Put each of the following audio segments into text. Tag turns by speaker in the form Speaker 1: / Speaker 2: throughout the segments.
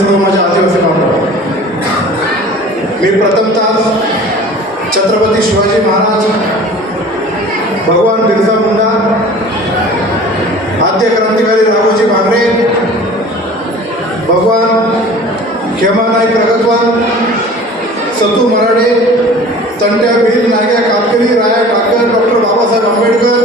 Speaker 1: सर्व माझ्या आदिवासी बांधव मी प्रथमतः छत्रपती शिवाजी महाराज भगवान बिरसा मुंडा आद्य क्रांतिकारी राघोजी भांगरे भगवान खेमानाईक प्रगतवान सतू मराठे तंट्या भील नाग्या कातकरी राया टाकर डॉक्टर बाबासाहेब आंबेडकर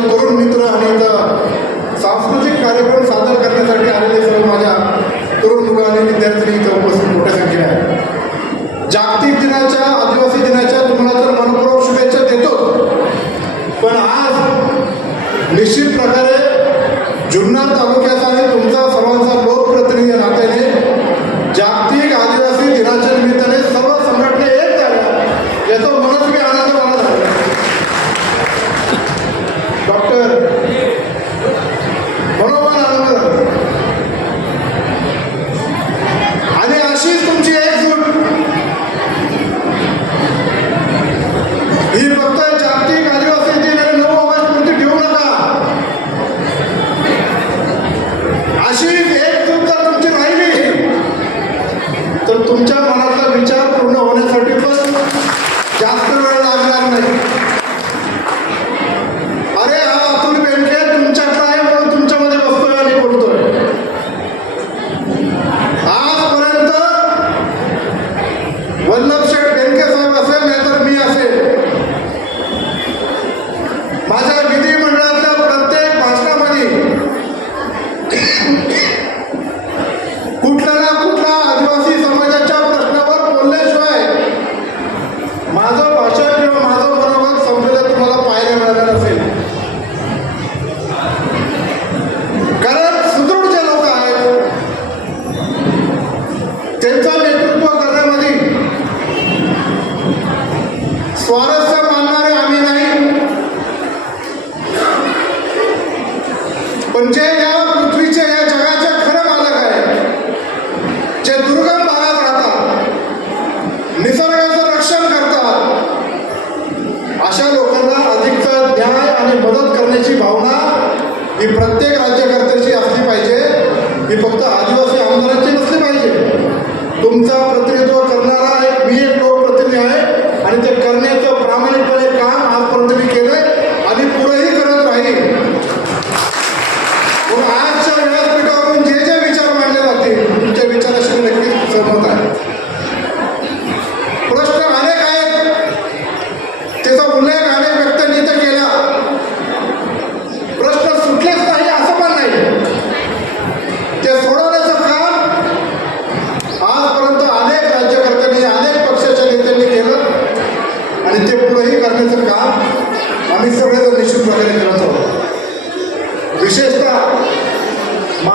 Speaker 1: तरुण मित्र आणि सांस्कृतिक कार्यक्रम सादर करण्यासाठी आलेले त्यांचं नेतृत्व करण्यामध्ये स्वारस्य मानणारे आम्ही नाही. पण जे या पृथ्वीचे या जगाचे खरे मालक आहेत जे दुर्गम भागात राहतात निसर्गाचं रक्षण करतात अशा लोकांना अधिक न्याय आणि मदत करण्याची भावना ही प्रत्येक राज्यकर्त्याची असली पाहिजे. ही फक्त आदिवासी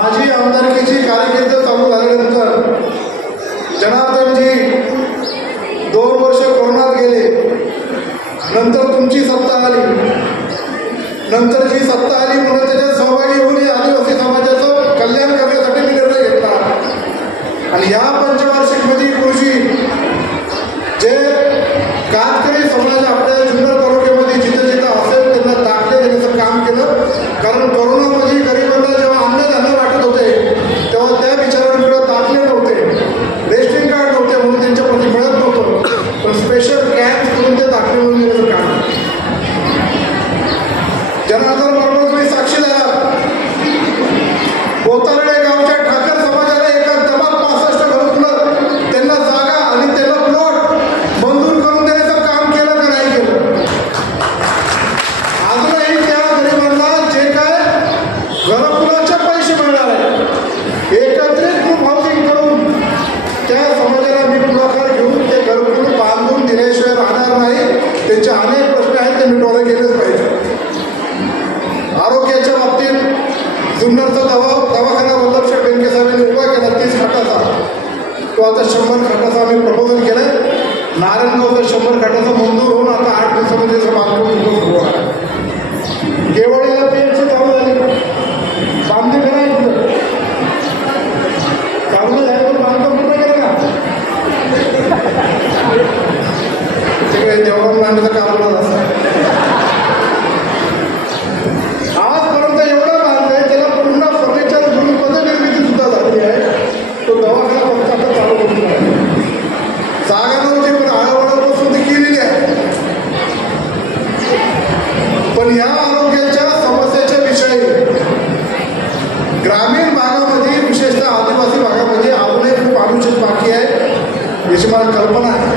Speaker 1: माझी आमदारकीची कारकीर्द चालू झाल्यानंतर जनार्दनजी दोन वर्ष कोरोनात गेले. नंतर तुमची सत्ता आली. नंतर जी सत्ता आली म्हणून त्याच्यात सहभागी होऊन आदिवासी समाजाचं कल्याण करण्यासाठी मी निर्णय घेतला. आणि या पंचवार्षिकमध्ये कृषी जे कातकरी समाज आपल्या जुन्नर तालुक्यामध्ये जिथं जिथं असेल त्यांना दाखले देण्याचं काम केलं. कारण जुन्नरचा दवा दवाखाना वल्लभशेठ बँके साहेबांनी उभा केला तीस खाटाचा. तो आता शंभर खाटाचा आम्ही प्रपोजल केलं तर शंभर खाटाचा मंजूर होऊन आता आठ दिवसामध्ये बांधकाम उद्योग सुरू आहे. केवळीला पेडचं चालू झाले. सामने आहे इथं? चांगलं झालं तर बांधकाम पूर्ण केलं का? तिकडे देवराम लांडचा ग्रामीण भागामध्ये विशेषतः आदिवासी भागामध्ये अजूनही खूप अनुचित बाकी आहे याची मला कल्पना आहे.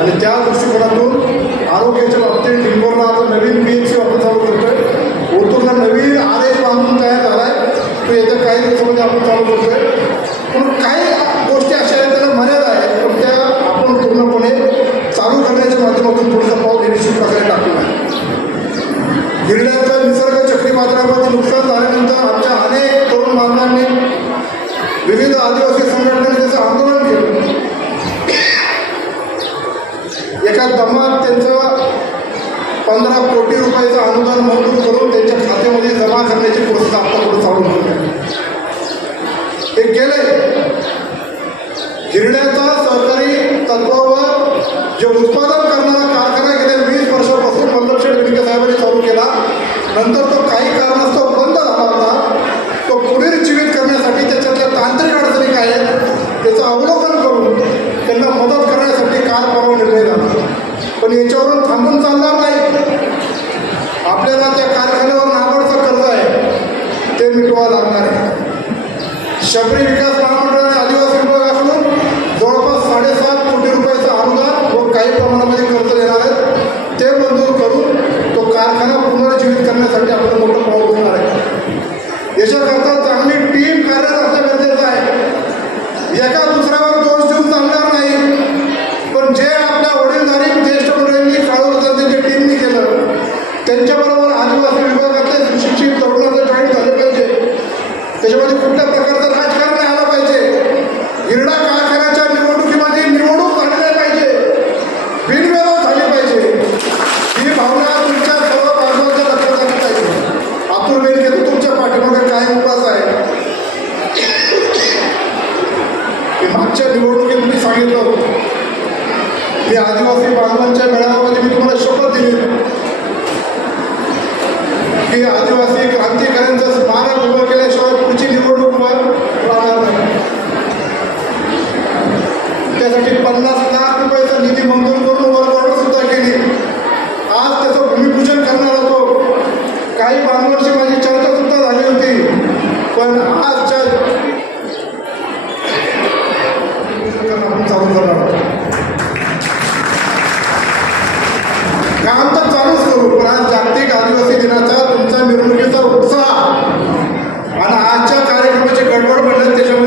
Speaker 1: आणि त्या दृष्टिकोनातून आरोग्याच्या बाबतीत डिंगोरला आता नवीन पी एच सी आपण चालू करतोय. ओतूरला नवीन आर एच बांधून तयार झाला आहे तो येत्या काही दिवसामध्ये आपण चालू करतोय. पण काही गोष्टी अशा आहेत त्याला मर्यादा आहेत पण त्या आपण पूर्णपणे चालू करण्याच्या माध्यमातून पुढचं आदिवासी संघटनांनी त्याचं आंदोलन केलं. एका दमात त्यांचं पंधरा कोटी रुपयाचं अनुदान मंजूर करून त्यांच्या खात्यामध्ये जमा करण्याची प्रोसेस आता पुढे चालू झाली ते गेले गिरण्याचा सहकारी तत्वावर जे उत्पादन करणारा कारखाना गेल्या वीस वर्षापासून वल्लभशेठ बेनके साहेबांनी चालू केला. नंतर तो काही कारणास्तव बंद झाला होता तो पुढील जीवित करण्यासाठी त्याच्यातल्या तांत्रिक अडचणी काय आहेत त्याचं अवलोकन करून त्यांना मदत करण्यासाठी काल परवा निर्णय झाला. पण याच्यावरून थांबून चालणार नाही. आपल्याला त्या कारखान्यावर नाबाडचं कर्ज आहे ते मिटवावं लागणार आहे. शबरी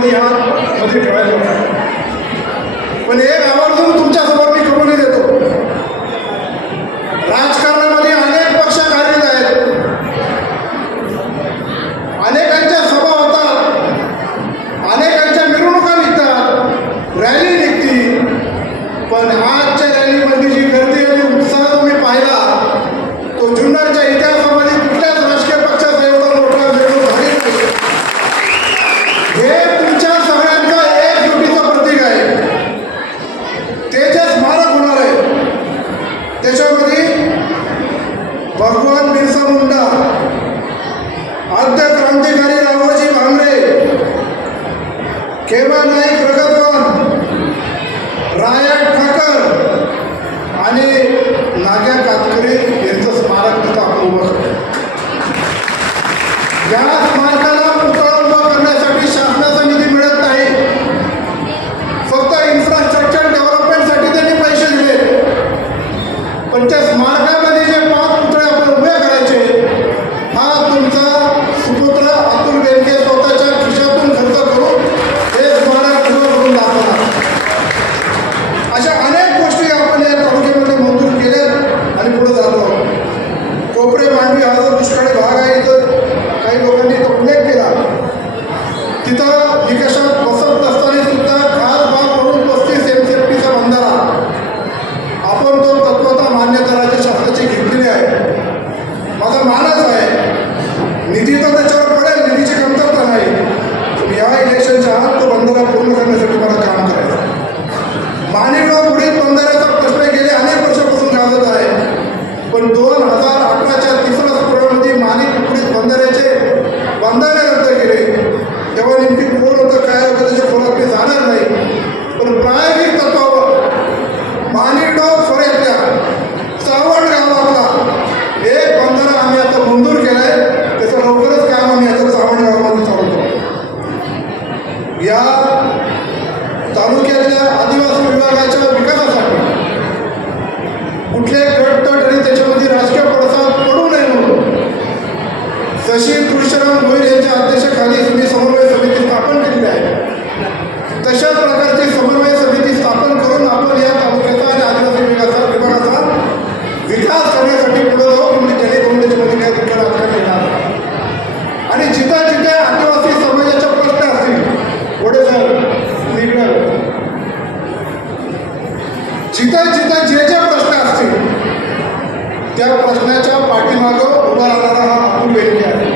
Speaker 1: día, no त्या प्रश्नाच्या पाठीमागं उभा राहणारा हा अतुल वेंगे आहे.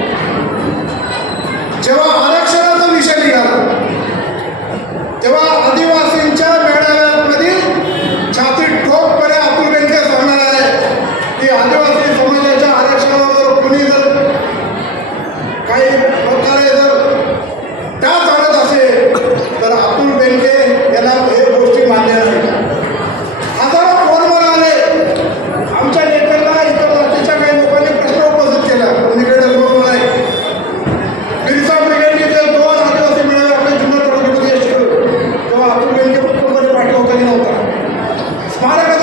Speaker 1: जेव्हा आरक्षणाचा विषय निघाला तेव्हा आदिवासींच्या मेळाव्यामध्ये छाती ठोकपणे अतुल वेंगे सांगणार आहे की आदिवासी समाजाच्या आरक्षणावर जर कोणी जर काही हमारा